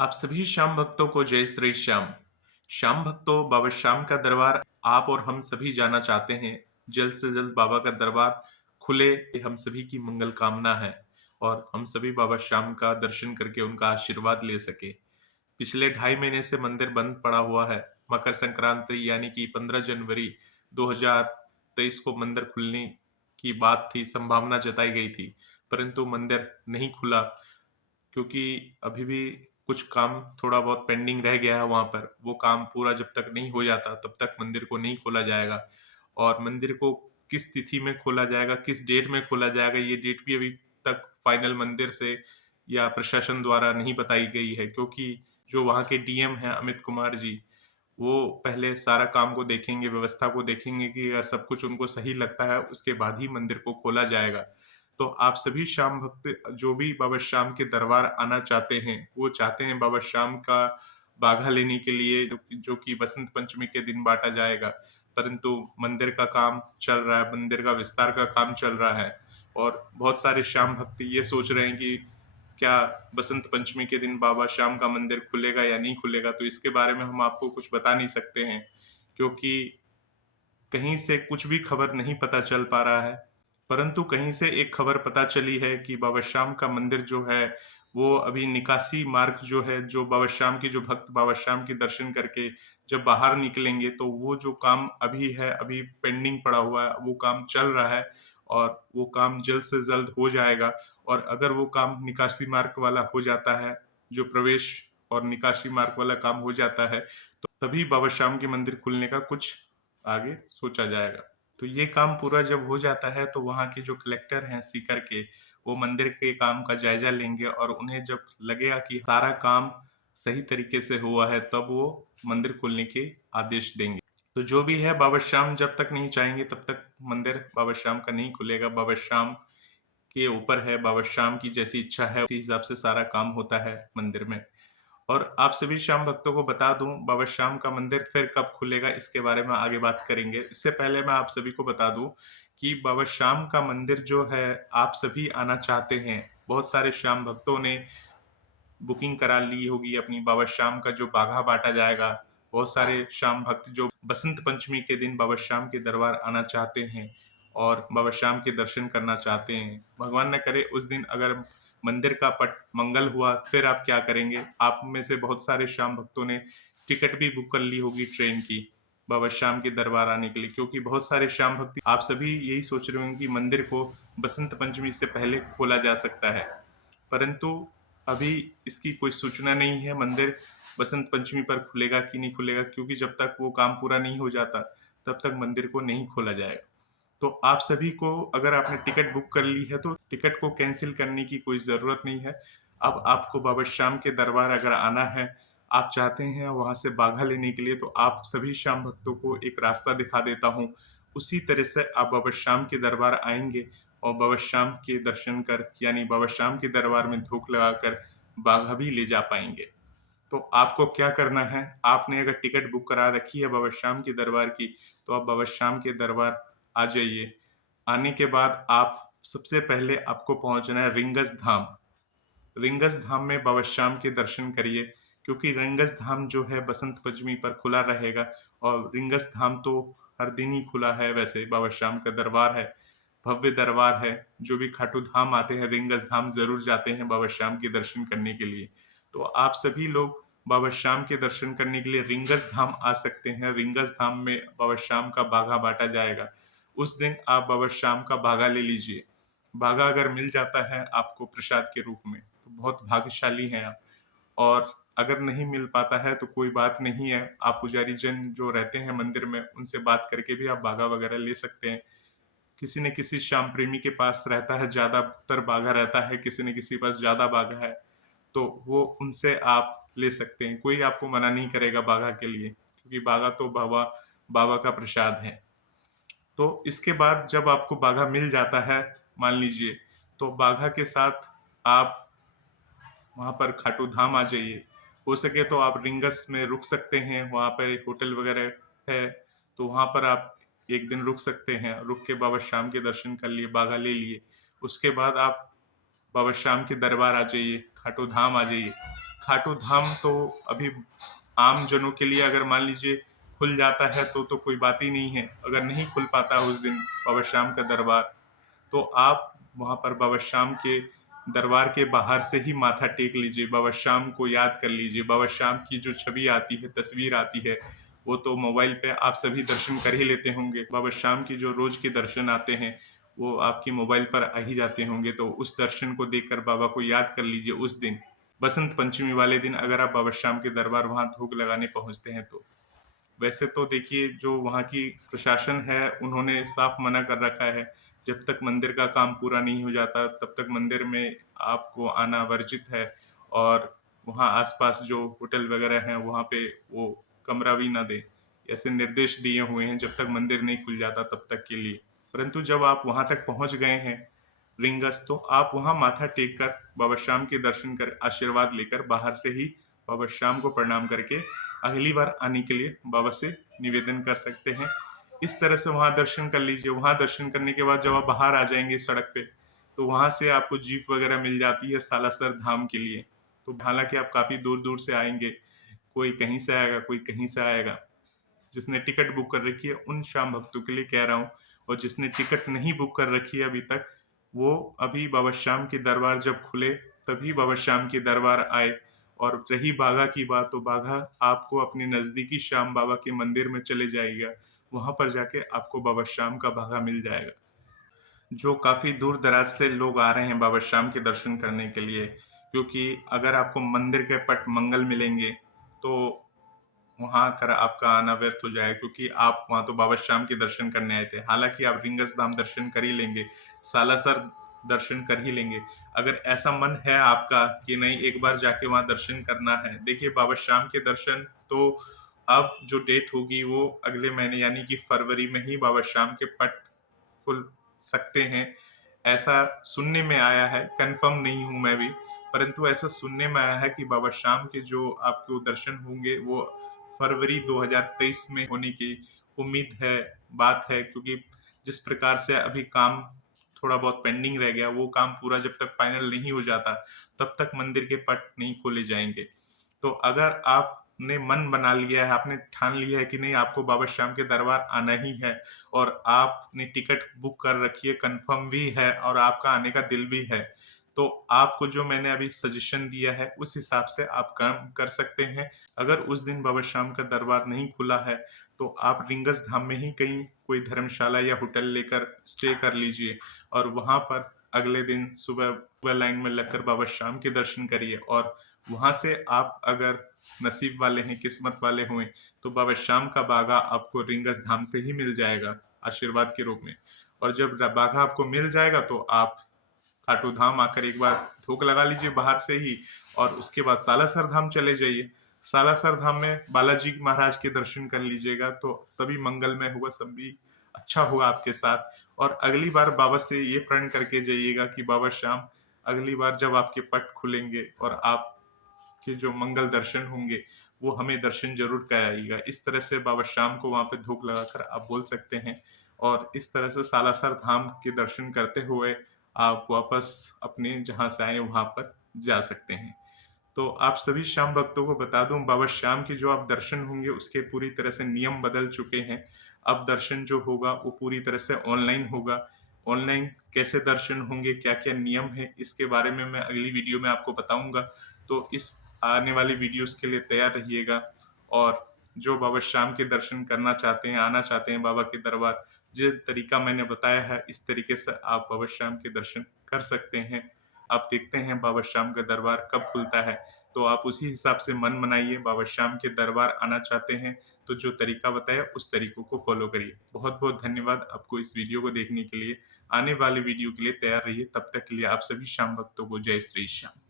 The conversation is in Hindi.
आप सभी श्याम भक्तों को जय श्री श्याम। श्याम भक्तों, बाबा श्याम का दरबार आप और हम सभी जाना चाहते हैं। जल्द से जल्द बाबा का दरबार खुले, ये हम सभी की मंगल कामना है और हम सभी बाबा श्याम का दर्शन करके उनका आशीर्वाद ले सके। पिछले 2.5 महीने से मंदिर बंद पड़ा हुआ है। मकर संक्रांति यानी कि 15 जनवरी 2023 को मंदिर खुलने की बात थी, संभावना जताई गई थी, परंतु मंदिर नहीं खुला क्योंकि अभी भी कुछ काम थोड़ा बहुत पेंडिंग रह गया है वहाँ पर। वो काम पूरा जब तक नहीं हो जाता तब तक मंदिर को नहीं खोला जाएगा। और मंदिर को किस तिथि में खोला जाएगा, किस डेट में खोला जाएगा, ये डेट भी अभी तक फाइनल मंदिर से या प्रशासन द्वारा नहीं बताई गई है, क्योंकि जो वहाँ के डीएम हैं अमित कुमार जी, वो पहले सारा काम को देखेंगे, व्यवस्था को देखेंगे कि अगर सब कुछ उनको सही लगता है, उसके बाद ही मंदिर को खोला जाएगा। तो आप सभी श्याम भक्त जो भी बाबा श्याम के दरबार आना चाहते हैं, वो चाहते हैं बाबा श्याम का बाघा लेने के लिए, जो कि बसंत पंचमी के दिन बाँटा जाएगा। परंतु मंदिर का काम चल रहा है, मंदिर का विस्तार का काम चल रहा है और बहुत सारे श्याम भक्त ये सोच रहे हैं कि क्या बसंत पंचमी के दिन बाबा श्याम का मंदिर खुलेगा या नहीं खुलेगा? तो इसके बारे में हम आपको कुछ बता नहीं सकते हैं, क्योंकि कहीं से कुछ भी खबर नहीं पता चल पा रहा है। परंतु कहीं से एक खबर पता चली है कि बाबा श्याम का मंदिर जो है, वो अभी निकासी मार्ग जो है, जो बाबा श्याम के जो भक्त बाबा श्याम के दर्शन करके जब बाहर निकलेंगे, तो वो जो काम अभी है, अभी पेंडिंग पड़ा हुआ है, वो काम चल रहा है और वो काम जल्द से जल्द हो जाएगा। और अगर वो काम निकासी मार्ग वाला हो जाता है, जो प्रवेश और निकासी मार्ग वाला काम हो जाता है, तो तभी बाबा श्याम के मंदिर खुलने का कुछ आगे सोचा जाएगा। तो ये काम पूरा जब हो जाता है तो वहाँ के जो कलेक्टर हैं सीकर के, वो मंदिर के काम का जायजा लेंगे और उन्हें जब लगेगा कि सारा काम सही तरीके से हुआ है, तब वो मंदिर खोलने के आदेश देंगे। तो जो भी है, बाबा श्याम जब तक नहीं चाहेंगे तब तक मंदिर बाबा श्याम का नहीं खुलेगा। बाबा श्याम के ऊपर है, बाबा श्याम की जैसी इच्छा है उसी हिसाब से सारा काम होता है मंदिर में। और आप सभी श्याम भक्तों को बता दूं, बाबा श्याम का मंदिर फिर कब खुलेगा इसके बारे में आगे बात करेंगे। इससे पहले मैं आप सभी को बता दूं कि बाबा श्याम का मंदिर जो है, आप सभी आना चाहते हैं। बहुत सारे श्याम भक्तों ने बुकिंग करा ली होगी अपनी, बाबा श्याम का जो बाघा बांटा जाएगा। बहुत सारे श्याम भक्त जो बसंत पंचमी के दिन बाबा श्याम के दरबार आना चाहते हैं और बाबा श्याम के दर्शन करना चाहते हैं। भगवान न करे उस दिन अगर मंदिर का पट मंगल हुआ, फिर आप क्या करेंगे? आप में से बहुत सारे श्याम भक्तों ने टिकट भी बुक कर ली होगी ट्रेन की बाबा श्याम के दरबार आने के लिए, क्योंकि बहुत सारे श्याम भक्ति आप सभी यही सोच रहे होंगे कि मंदिर को बसंत पंचमी से पहले खोला जा सकता है। परंतु अभी इसकी कोई सूचना नहीं है, मंदिर बसंत पंचमी पर खुलेगा कि नहीं खुलेगा, क्योंकि जब तक वो काम पूरा नहीं हो जाता तब तक मंदिर को नहीं खोला जाएगा। तो आप सभी को, अगर आपने टिकट बुक कर ली है तो टिकट को कैंसिल करने की कोई ज़रूरत नहीं है। अब आपको बाबा श्याम के दरबार अगर आना है, आप चाहते हैं वहाँ से बाघा लेने के लिए, तो आप सभी श्याम भक्तों को एक रास्ता दिखा देता हूँ। उसी तरह से आप बाबा श्याम के दरबार आएँगे और बाबा श्याम के दर्शन कर, यानी बाबा श्याम के दरबार में धूप लगाकर बाघा भी ले जा पाएँगे। तो आपको क्या करना है, आपने अगर टिकट बुक करा रखी है बाबा श्याम के दरबार की, तो आप बाबा श्याम के दरबार आ जाइए। आने के बाद आप सबसे पहले आपको पहुँचना है रिंगस धाम। रिंगस धाम में बाबा श्याम के दर्शन करिए, क्योंकि रिंगस धाम जो है बसंत पंचमी पर खुला रहेगा और रिंगस धाम तो हर दिन ही खुला है। वैसे बाबा श्याम का दरबार है, भव्य दरबार है। जो भी खाटू धाम आते हैं, रिंगस धाम ज़रूर जाते हैं बाबा श्याम के दर्शन करने के लिए। तो आप सभी लोग बाबा श्याम के दर्शन करने के लिए रिंगस धाम आ सकते हैं। रिंगस धाम में बाबा श्याम का बाघा बाँटा जाएगा। उस दिन आप बाबा श्याम का बाघा ले लीजिए। बाघा अगर मिल जाता है आपको प्रसाद के रूप में, तो बहुत भाग्यशाली हैं आप। और अगर नहीं मिल पाता है तो कोई बात नहीं है, आप पुजारी जन जो रहते हैं मंदिर में, उनसे बात करके भी आप बाघा वगैरह ले सकते हैं। किसी न किसी श्याम प्रेमी के पास रहता है, ज़्यादातर बाघा रहता है, किसी न किसी के पास ज़्यादा बाघा है, तो वो उनसे आप ले सकते हैं। कोई आपको मना नहीं करेगा बाघा के लिए, क्योंकि बाघा तो बाबा बाबा का प्रसाद है। तो इसके बाद जब आपको बाघा मिल जाता है, मान लीजिए, तो बाघा के साथ आप वहाँ पर खाटू धाम आ जाइए। हो सके तो आप रिंगस में रुक सकते हैं, वहाँ पे होटल वगैरह है, तो वहाँ पर आप एक दिन रुक सकते हैं। रुक के बाबा श्याम के दर्शन कर लिए, बाघा ले लिए। उसके बाद आप बाबा श्याम के दरबार आ जाइए, खाटू धाम आ जाइए। खाटू धाम तो अभी आम जनों के लिए अगर मान लीजिए खुल जाता है तो कोई बात ही नहीं है। अगर नहीं खुल पाता उस दिन बाबा श्याम का दरबार, तो आप वहाँ पर बाबा श्याम के दरबार के बाहर से ही माथा टेक लीजिए, बाबा श्याम को याद कर लीजिए। बाबा श्याम की जो छवि आती है, तस्वीर आती है, वो तो मोबाइल पे आप सभी दर्शन कर ही लेते होंगे। बाबा श्याम की जो रोज के दर्शन आते हैं, वो आपकी मोबाइल पर आ ही जाते होंगे, तो उस दर्शन को देखकर बाबा को याद कर लीजिए उस दिन। बसंत पंचमी वाले दिन अगर आप बाबा श्याम के दरबार वहाँ धूप लगाने पहुँचते हैं तो। वैसे तो देखिए जो वहाँ की प्रशासन है उन्होंने साफ मना कर रखा है, जब तक मंदिर का काम पूरा नहीं हो जाता तब तक मंदिर में आपको आना वर्जित है। और वहाँ आसपास जो होटल वगैरह हैं वहाँ पे वो कमरा भी ना दें, ऐसे निर्देश दिए हुए हैं जब तक मंदिर नहीं खुल जाता तब तक के लिए। परंतु जब आप वहाँ तक पहुँच गए हैं रिंगस, तो आप वहाँ माथा टेक कर बाबा श्याम के दर्शन कर आशीर्वाद लेकर बाहर से ही बाबा श्याम को प्रणाम करके अगली बार आने के लिए बाबा से निवेदन कर सकते हैं। इस तरह से वहाँ दर्शन कर लीजिए। वहाँ दर्शन करने के बाद जब आप बाहर आ जाएँगे सड़क पे, तो वहाँ से आपको जीप वगैरह मिल जाती है सालासर धाम के लिए। तो हालाँकि आप काफ़ी दूर-दूर से आएँगे, कोई कहीं से आएगा, कोई कहीं से आएगा। जिसने टिकट बुक कर रखी है उन शाम भक्तों के लिए कह रहा हूँ, और जिसने टिकट नहीं बुक कर रखी है अभी तक, वो अभी बाबा श्याम के दरबार जब खुले तभी बाबा श्याम के दरबार आए। और रही बाघा की बात, तो बाघा आपको अपने नज़दीकी श्याम बाबा के मंदिर में चले जाइएगा, वहाँ पर जाके आपको बाबा श्याम का बाघा मिल जाएगा। जो काफ़ी दूर-दराज से लोग आ रहे हैं बाबा श्याम के दर्शन करने के लिए, क्योंकि अगर आपको मंदिर के पट मंगल मिलेंगे, तो वहाँ आकर आपका आना व्यर्थ हो जाएगा, क्योंकि आप वहाँ तो बाबा श्याम के दर्शन करने आए थे। हालाँकि आप रिंगस धाम दर्शन कर ही लेंगे, सालासर दर्शन कर ही लेंगे। अगर ऐसा मन है आपका कि नहीं एक बार जाके वहाँ दर्शन करना है, देखिए बाबा श्याम के दर्शन तो अब जो डेट होगी वो अगले महीने यानी कि फरवरी में ही बाबा श्याम के पट खुल सकते हैं। ऐसा सुनने में आया है, कन्फर्म नहीं हूँ मैं भी, परंतु ऐसा सुनने में आया है कि बाबा श्याम के जो आपको दर्शन होंगे वो फरवरी 2023 में होने की उम्मीद है, बात है, क्योंकि जिस प्रकार से अभी काम थोड़ा बहुत पेंडिंग रह गया, वो काम पूरा जब तक फाइनल नहीं हो जाता, तब तक मंदिर के पट नहीं खोले जाएँगे। तो अगर आपने मन बना लिया है, आपने ठान लिया है कि नहीं आपको बाबा श्याम के दरबार आना ही है, और आपने टिकट बुक कर रखी है, कन्फर्म भी है और आपका आने का दिल भी है, तो आपको जो मैंने अभी सजेशन दिया है, उस हिसाब से आप काम कर सकते हैं। अगर उस दिन बाबा श्याम का दरबार नहीं खुला है, तो आप रिंगस धाम में ही कहीं कोई धर्मशाला या होटल लेकर स्टे कर लीजिए, और वहाँ पर अगले दिन सुबह सुबह लाइन में लगकर बाबा श्याम के दर्शन करिए। और वहाँ से आप अगर नसीब वाले हैं, किस्मत वाले हुए, तो बाबा श्याम का बागा आपको रिंगस धाम से ही मिल जाएगा आशीर्वाद के रूप में। और जब बागा आपको मिल जाएगा तो आप खाटू धाम आकर एक बार थूक लगा लीजिए बाहर से ही, और उसके बाद सालासर धाम चले जाइए। सालासर धाम में बालाजी महाराज के दर्शन कर लीजिएगा, तो सभी मंगलमय होगा, सभी अच्छा होगा आपके साथ। और अगली बार बाबा से ये प्रण करके जाइएगा कि बाबा श्याम, अगली बार जब आपके पट खुलेंगे और आपके जो मंगल दर्शन होंगे, वो हमें दर्शन ज़रूर कराइएगा। इस तरह से बाबा श्याम को वहाँ पे धूप लगाकर आप बोल सकते हैं, और इस तरह से सालासर धाम के दर्शन करते हुए आप वापस अपने जहाँ से आए वहाँ पर जा सकते हैं। तो आप सभी श्याम भक्तों को बता दूँ, बाबा श्याम के जो आप दर्शन होंगे उसके पूरी तरह से नियम बदल चुके हैं। अब दर्शन जो होगा वो पूरी तरह से ऑनलाइन होगा। ऑनलाइन कैसे दर्शन होंगे, क्या-क्या नियम है, इसके बारे में मैं अगली वीडियो में आपको बताऊँगा। तो इस आने वाली वीडियोज़ के लिए तैयार रहिएगा। और जो बाबा श्याम के दर्शन करना चाहते हैं, आना चाहते हैं बाबा के दरबार, जिस तरीका मैंने बताया है इस तरीके से आप बाबा श्याम के दर्शन कर सकते हैं। आप देखते हैं बाबा श्याम का दरबार कब खुलता है, तो आप उसी हिसाब से मन बनाइए। बाबा श्याम के दरबार आना चाहते हैं, तो जो तरीका बताया उस तरीकों को फ़ॉलो करिए। बहुत-बहुत धन्यवाद आपको इस वीडियो को देखने के लिए। आने वाले वीडियो के लिए तैयार रहिए, तब तक के लिए आप सभी श्याम भक्तों को जय श्री श्याम।